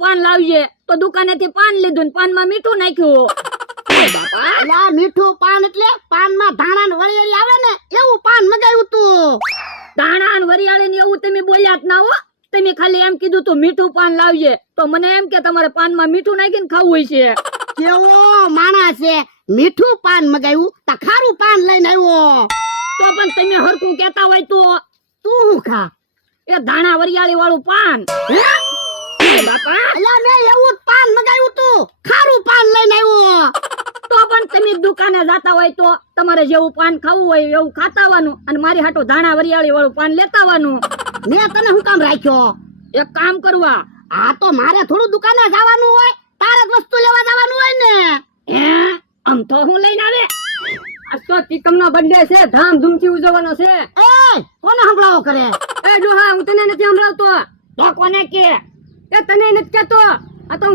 પાન લાવજે તો દુકાનેથી પાન લીધું ને પાનમાં મીઠું નાખ્યું. બાપા અલા મીઠું પાન એટલે પાનમાં ધાણા ને વરિયાળી આવે ને એવું પાન મગાવ્યું તું. ધાણા ને વરિયાળી ને એવું તમે બોલ્યા જ ના હો. તમે ખાલી એમ કીધું તું મીઠું પાન લાવજે તો મને એમ કે તમારે પાનમાં મીઠું નાખીને ખાવું હોય છે. કેવો માણસ છે, મીઠું પાન મગાવ્યું તા ખારું પાન લઈને આવ્યો. તો પણ તમે હરખું કેતા હોય તો તું હું ખા? એ ધાણા વરિયાળી વાળું પાન. બાપા અલા મેં એવું જ પાન મગાવ્યું તું, ખારું પાન લઈને આવ્યો. તો પણ તમે દુકાને જાતા હોય તો તમારે જેવું પાન ખાવું હોય એવું ખાતા આવવાનું અને મારી હાટુ ધાણા વરિયાળી વાળું પાન લેતા આવવાનું. મેં તને હું કામ રાખ્યો? એક કામ કરવા. આ તો મારે થોડું દુકાને જવાનું હોય, તારે જ વસ્તુ લેવા જવાનું હોય ને. હે આમ તો હું લઈને આવે. આજ તો ચીકમનો બર્થડે છે, ધામધૂમથી ઉજવવાનો છે. એ કોને સંભળાવો કરે? એ ડોહા હું તને નથી સંભળાવતો. તો કોને કે? એ તને નથી કહેતો. આ તો હું